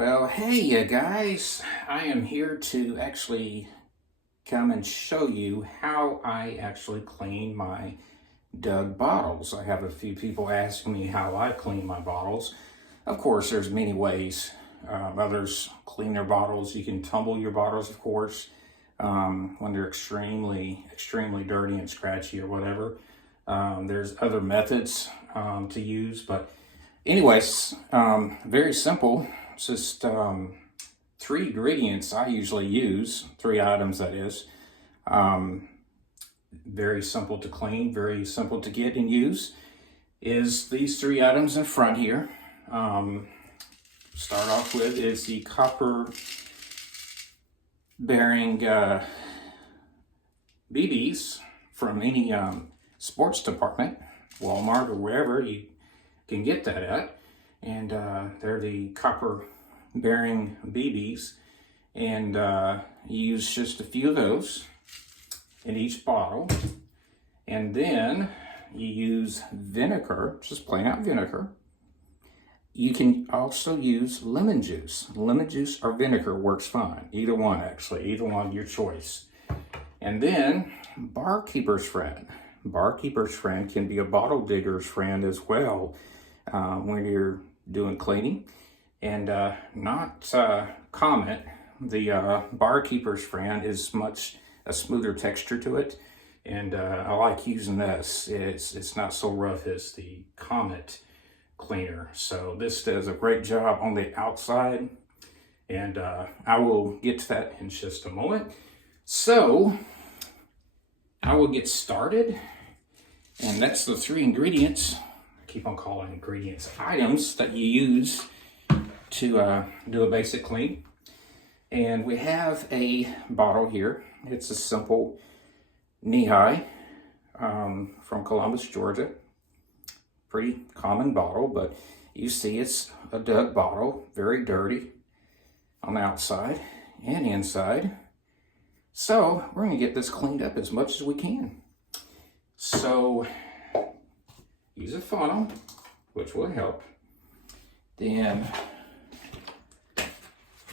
Well, hey, you guys. I am here to actually come and show you how I actually clean my Doug bottles. I have a few people asking me how I clean my bottles. Of course, there's many ways. Others clean their bottles. You can tumble your bottles, of course, when they're extremely dirty and scratchy or whatever. There's other methods to use, but anyways, very simple. It's just three ingredients I usually use, 3 items that is. Very simple to clean, very simple to get and use, is these 3 items in front here. Start off with is the copper bearing BBs from any sports department, Walmart or wherever you can get that at. And they're the copper bearing BBs, and you use just a few of those in each bottle, and then you use vinegar, just plain out vinegar. You can also use lemon juice. Lemon juice or vinegar works fine, either one actually, either one your choice. And then barkeeper's friend. Barkeeper's friend can be a bottle digger's friend as well when you're doing cleaning. And not comment, the barkeeper's friend is much a smoother texture to it, and I like using this. It's not so rough as the Comet cleaner. So this does a great job on the outside, and I will get to that in just a moment. So I will get started, and that's the 3 ingredients. Keep on calling ingredients items that you use to do a basic clean. And we have a bottle here. It's a simple knee-high from Columbus, Georgia. Pretty common bottle, but you see it's a Doug bottle, very dirty on the outside and inside. So we're gonna get this cleaned up as much as we can. So use a funnel, which will help. Then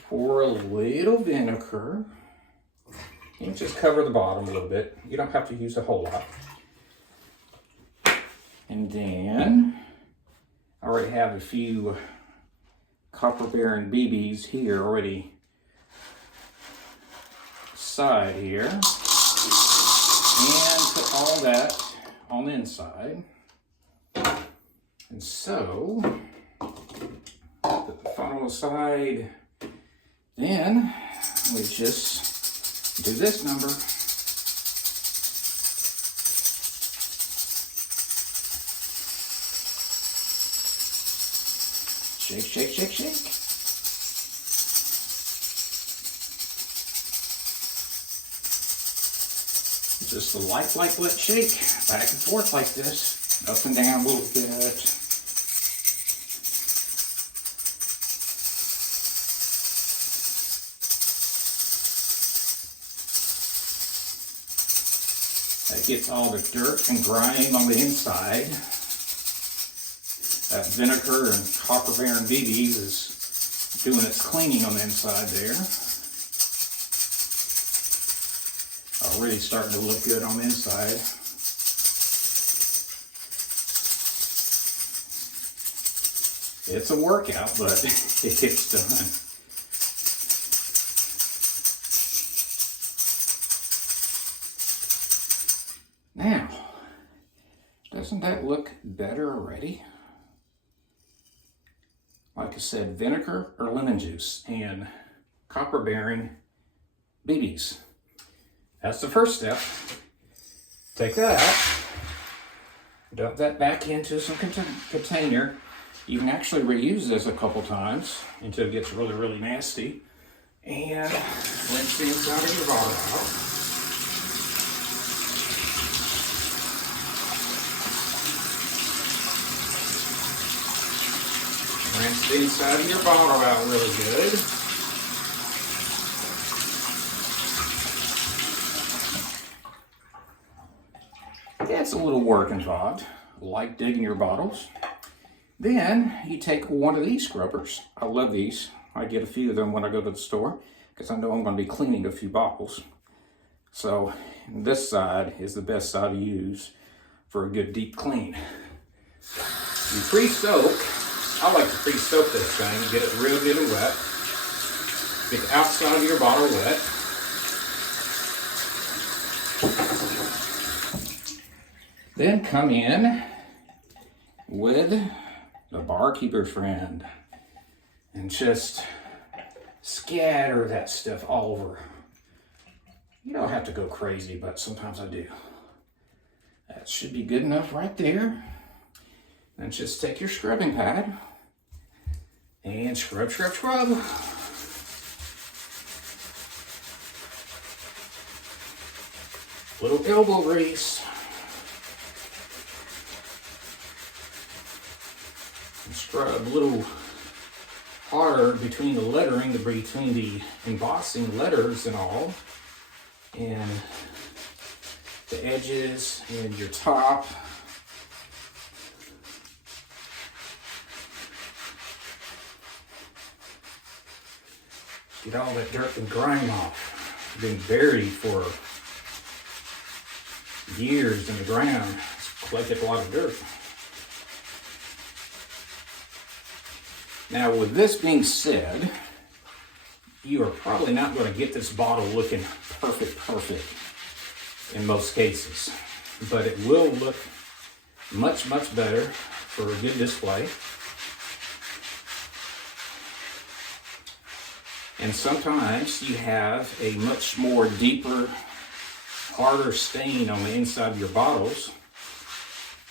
pour a little vinegar. You can just cover the bottom a little bit. You don't have to use a whole lot. And then I already have a few copper bearing BBs here already side here. And put all that on the inside. And so, put the funnel aside, then we just do this number. Shake, shake, shake, shake. Just a light shake, back and forth like this, up and down a little bit. That gets all the dirt and grime on the inside. That vinegar and copper bearing BBs is doing its cleaning on the inside there. Already starting to look good on the inside. It's a workout, but it gets done. Now, doesn't that look better already? Like I said, vinegar or lemon juice and copper bearing BBs. That's the first step. Take that out, dump that back into some container. You can actually reuse this a couple times until it gets really nasty. And rinse the inside of your bottle out. Rinse the inside of your bottle out really good. Yeah, it's a little work involved, like digging your bottles. Then you take one of these scrubbers. I love these. I get a few of them when I go to the store because I know I'm going to be cleaning a few bottles. So this side is the best side to use for a good deep clean. You pre-soak. I like to pre-soak this thing, get it real good and wet. Get the outside of your bottle wet. Then come in with the barkeeper friend and just scatter that stuff all over. You don't have to go crazy, but sometimes I do. That should be good enough right there. Then just take your scrubbing pad and scrub, scrub, scrub. Little elbow grease. And scrub a little harder between the lettering, between the embossing letters and all. And the edges and your top. Get all that dirt and grime off. Been buried for years in the ground. It's collected a lot of dirt. Now, with this being said, you are probably not going to get this bottle looking perfect in most cases, but it will look much better for a good display. And sometimes you have a much more deeper, harder stain on the inside of your bottles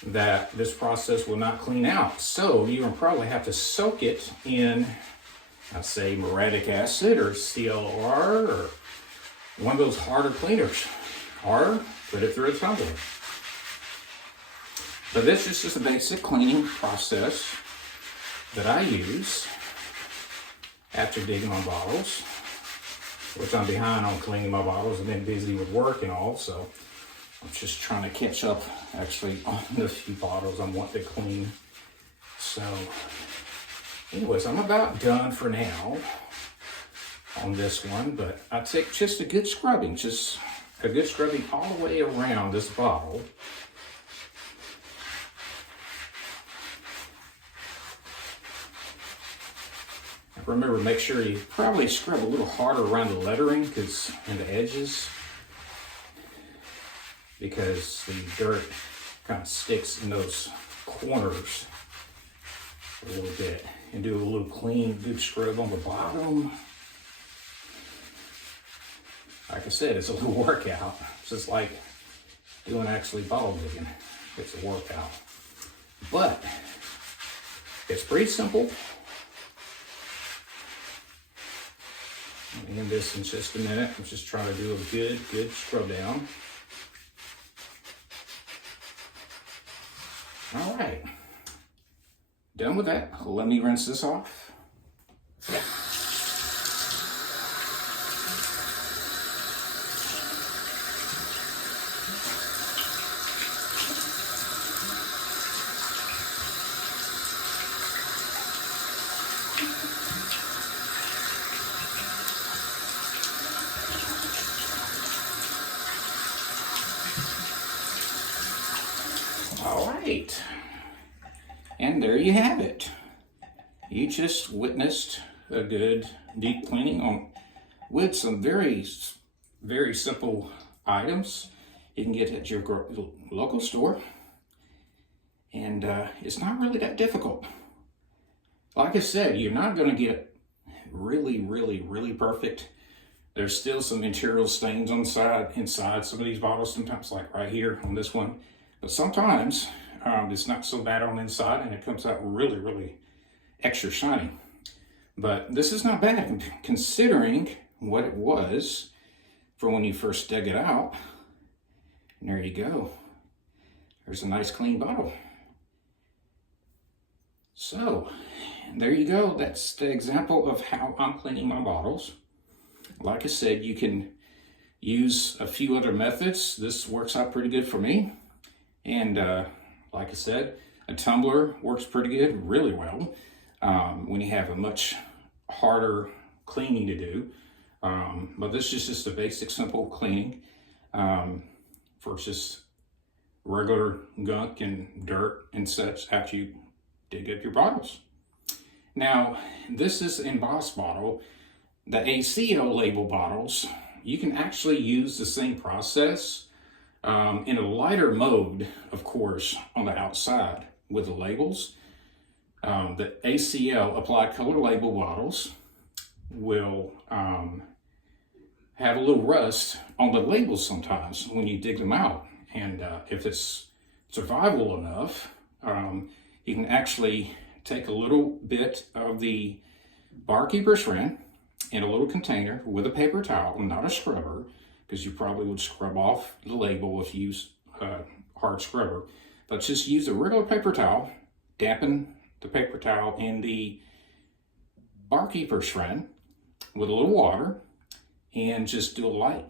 that this process will not clean out. So you will probably have to soak it in, I'd say, muriatic acid or CLR or one of those harder cleaners, or put it through a tumbler. But this is just a basic cleaning process that I use after digging my bottles, which I'm behind on cleaning my bottles. I've been busy with work and all, so I'm just trying to catch up actually on the few bottles I'm wanting to clean. So anyways, I'm about done for now on this one, but I take just a good scrubbing, just a good scrubbing all the way around this bottle. Remember, make sure you probably scrub a little harder around the lettering and the edges, because the dirt kind of sticks in those corners a little bit. And do a little clean, good scrub on the bottom. Like I said, it's a little workout. It's just like doing actually bottle digging. It's a workout. But it's pretty simple. I'll end this in just a minute. I'm just trying to do a good scrub down. All right. Done with that. Let me rinse this off. All right, and there you have it. You just witnessed a good deep cleaning with some very simple items you can get at your local store, and it's not really that difficult. Like I said, you're not going to get really perfect. There's still some material stains on the inside some of these bottles, sometimes like right here on this one. But sometimes it's not so bad on the inside and it comes out really extra shiny. But this is not bad considering what it was for when you first dug it out. And there you go. There's a nice clean bottle. So there you go. That's the example of how I'm cleaning my bottles. Like I said, you can use a few other methods. This works out pretty good for me. And like I said, A tumbler works pretty good, really well, when you have a much harder cleaning to do. But this is just a basic, simple cleaning for just regular gunk and dirt and such after you dig up your bottles. Now, this is embossed bottle. The ACO label bottles, you can actually use the same process in a lighter mode, of course, on the outside with the labels. The ACL, applied color label bottles, will have a little rust on the labels sometimes when you dig them out. And if it's survivable enough, you can actually take a little bit of the Barkeeper Shred in a little container with a paper towel, not a scrubber, because you probably would scrub off the label if you use a hard scrubber. But just use a regular paper towel, dampen the paper towel in the Barkeeper Shred with a little water, and just do a light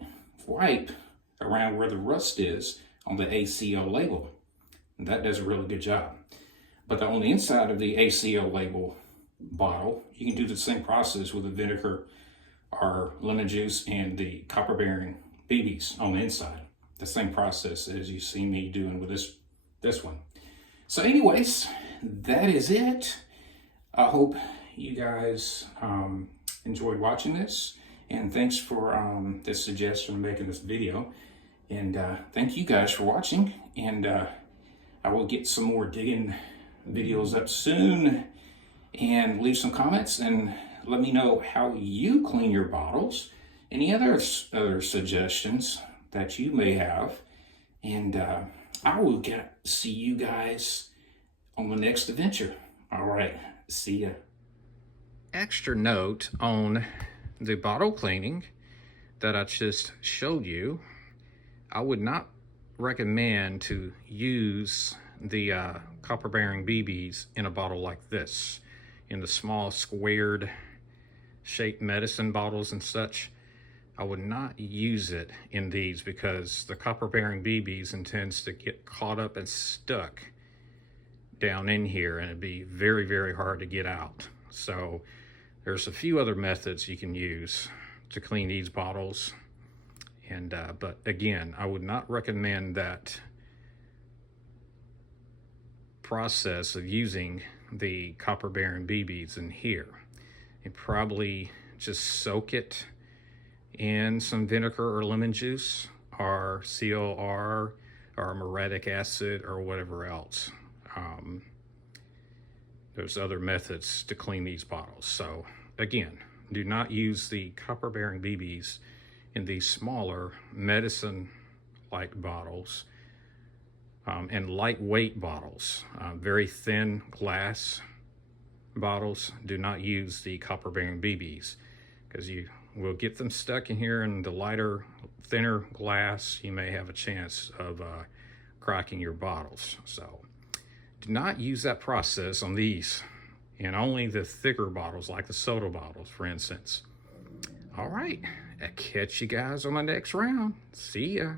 wipe around where the rust is on the ACO label. And that does a really good job. But on the inside of the ACO label bottle, you can do the same process with the vinegar or lemon juice and the copper bearing BBs on the inside. The same process as you see me doing with this one. So anyways, that is it. I hope you guys enjoyed watching this, and thanks for this suggestion of making this video. And thank you guys for watching, and I will get some more digging videos up soon. And leave some comments and let me know how you clean your bottles. Any other suggestions that you may have. And I will see you guys on the next adventure. All right, see ya. Extra note on the bottle cleaning that I just showed you. I would not recommend to use the copper bearing BBs in a bottle like this, in the small squared shaped medicine bottles and such. I would not use it in these because the copper bearing BBs intends to get caught up and stuck down in here, and it'd be very, very hard to get out. So there's a few other methods you can use to clean these bottles. And but again, I would not recommend that process of using the copper bearing BBs in here. And probably just soak it in some vinegar or lemon juice or COR or muriatic acid or whatever else. There's other methods to clean these bottles. So again, do not use the copper bearing BBs in these smaller medicine-like bottles. And lightweight bottles, very thin glass bottles. Do not use the copper bearing BBs because you will get them stuck in here, and the lighter, thinner glass, you may have a chance of cracking your bottles. So do not use that process on these, and only the thicker bottles like the soda bottles, for instance. All right, I'll catch you guys on the next round. See ya.